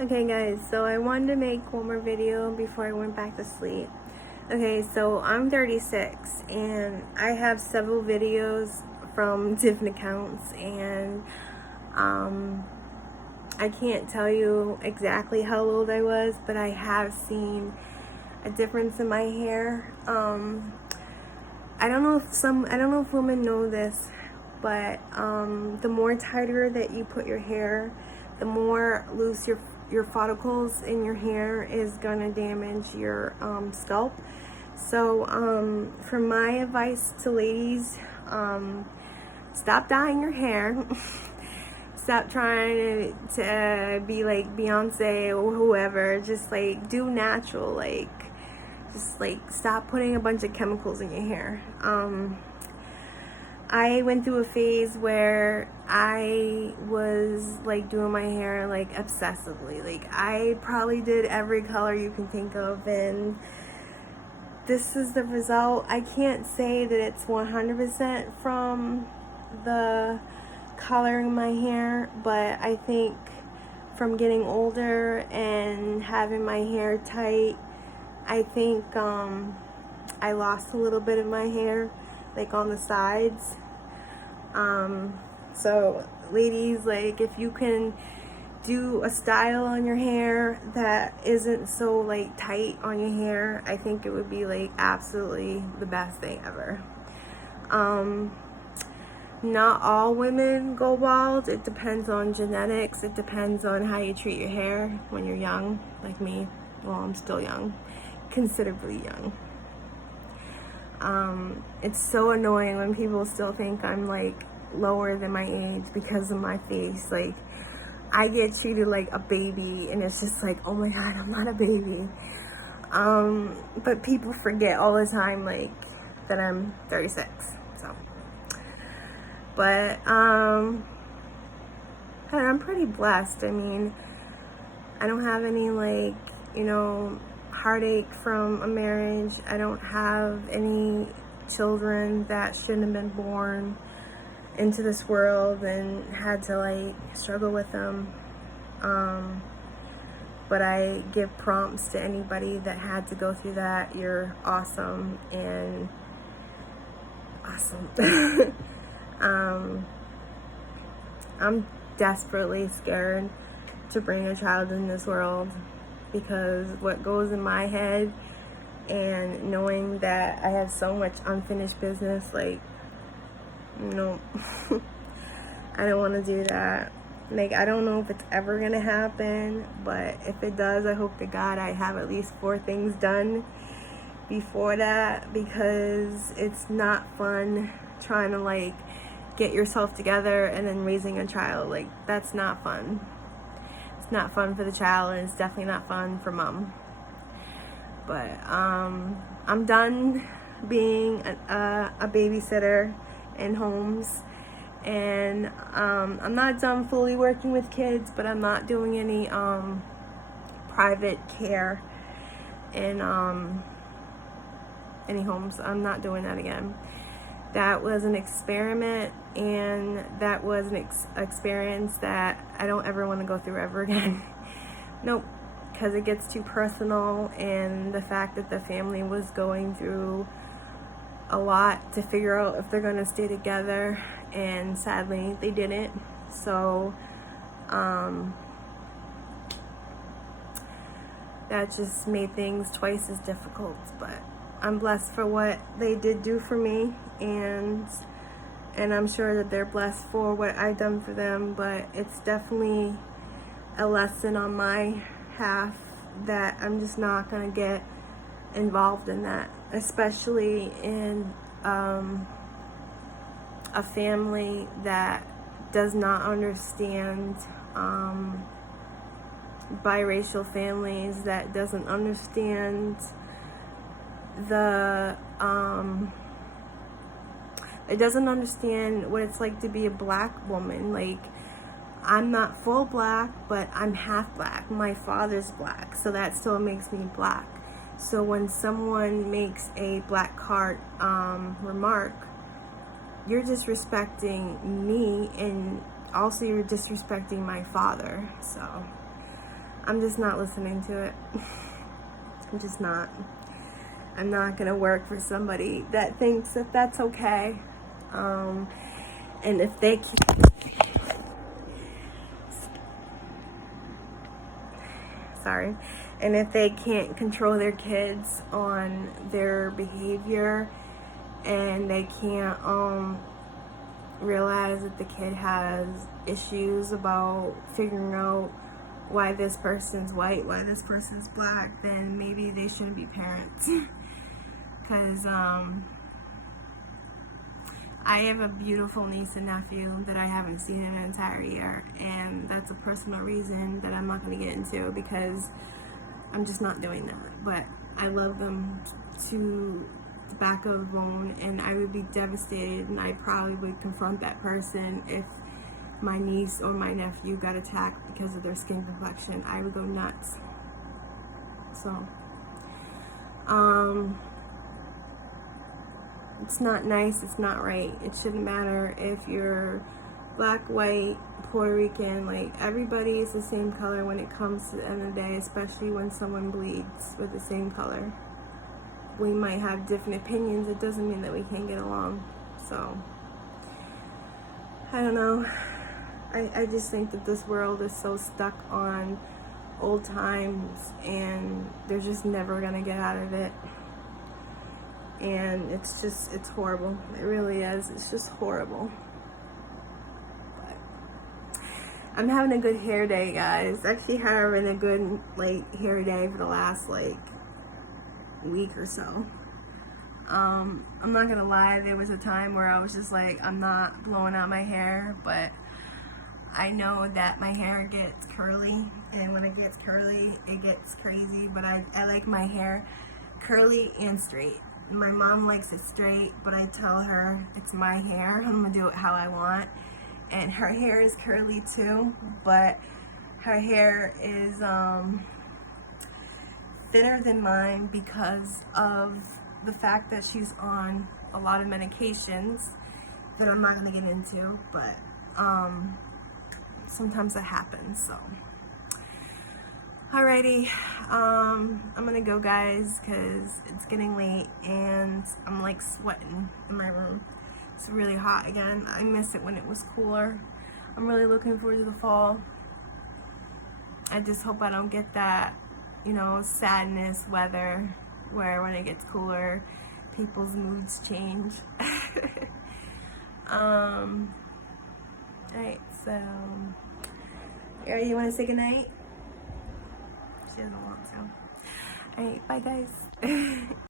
Okay guys, so I wanted to make one more video before I went back to sleep. Okay, so I'm 36 and I have several videos from different accounts, and I can't tell you exactly how old I was, but I have seen a difference in my hair. I don't know if women know this, but the more tighter that you put your hair, the more loose your follicles in your hair is gonna damage your scalp. So for my advice to ladies, stop dyeing your hair. Stop trying to be like Beyonce or whoever. Just like do natural. Just like stop putting a bunch of chemicals in your hair. I went through a phase where I was like doing my hair like obsessively. Like I probably did every color you can think of, and this is the result. I can't say that it's 100% from the coloring my hair, but I think from getting older and having my hair tight, I think I lost a little bit of my hair, like on the sides. So ladies, like if you can do a style on your hair that isn't so like tight on your hair, I think it would be like absolutely the best thing ever. Not all women go bald. It depends on genetics. It depends on how you treat your hair when you're young, like me. Well, I'm still young, considerably young. It's so annoying when people still think I'm like lower than my age because of my face. Like I get treated like a baby, and it's just like, oh my god, I'm not a baby. But people forget all the time like that I'm 36. So but I'm pretty blessed. I mean, I don't have any like, heartache from a marriage. I don't have any children that shouldn't have been born into this world and had to like struggle with them. But I give prompts to anybody that had to go through that. You're awesome and awesome. I'm desperately scared to bring a child in this world, because what goes in my head and knowing that I have so much unfinished business, like, no, I don't want to do that. Like, I don't know if it's ever going to happen, but if it does, I hope to God I have at least 4 things done before that, because it's not fun trying to like get yourself together and then raising a child. Like, that's not fun. It's not fun for the child, and it's definitely not fun for mom. But I'm done being a babysitter in homes, and I'm not done fully working with kids, but I'm not doing any private care in any homes. I'm not doing that again. That was an experiment, and that was an experience that I don't ever want to go through ever again. Nope, because it gets too personal, and the fact that the family was going through a lot to figure out if they're going to stay together, and sadly they didn't. So that just made things twice as difficult. But I'm blessed for what they did do for me, and I'm sure that they're blessed for what I've done for them. But it's definitely a lesson on my half that I'm just not gonna get involved in that, especially in a family that does not understand, biracial families that doesn't understand it doesn't understand what it's like to be a black woman. Like, I'm not full black, but I'm half black. My father's black, so that still makes me black. So when someone makes a black card remark, you're disrespecting me, and also you're disrespecting my father. So I'm just not listening to it. I'm just not. I'm not gonna work for somebody that thinks that that's okay. And if they and if they can't control their kids on their behavior, and they can't realize that the kid has issues about figuring out why this person's white, why this person's black, then maybe they shouldn't be parents. Because I have a beautiful niece and nephew that I haven't seen in an entire year, and that's a personal reason that I'm not going to get into, because I'm just not doing that. But I love them to the back of the bone, and I would be devastated, and I probably would confront that person if my niece or my nephew got attacked because of their skin complexion. I would go nuts. So it's not nice, it's not right. It shouldn't matter if you're black, white, Puerto Rican, like everybody is the same color when it comes to the end of the day, especially when someone bleeds with the same color. We might have different opinions, it doesn't mean that we can't get along. So I don't know. I just think that this world is so stuck on old times, and they're just never gonna get out of it. And it's horrible. It really is. It's just horrible. But I'm having a good hair day, guys. Actually having a good hair day for the last week or so. I'm not gonna lie, there was a time where I was just like, I'm not blowing out my hair, but I know that my hair gets curly, and when it gets curly, it gets crazy. But I like my hair curly and straight. My mom likes it straight, but I tell her it's my hair. I'm gonna do it how I want. And her hair is curly too, but her hair is thinner than mine because of the fact that she's on a lot of medications that I'm not gonna get into, but sometimes that happens. So alrighty, I'm gonna go, guys, because it's getting late and I'm sweating in my room. It's really hot again. I miss it when it was cooler. I'm really looking forward to the fall. I just hope I don't get that, sadness weather where when it gets cooler, people's moods change. Alright, so you want to say goodnight? She doesn't want to. Alright, bye guys.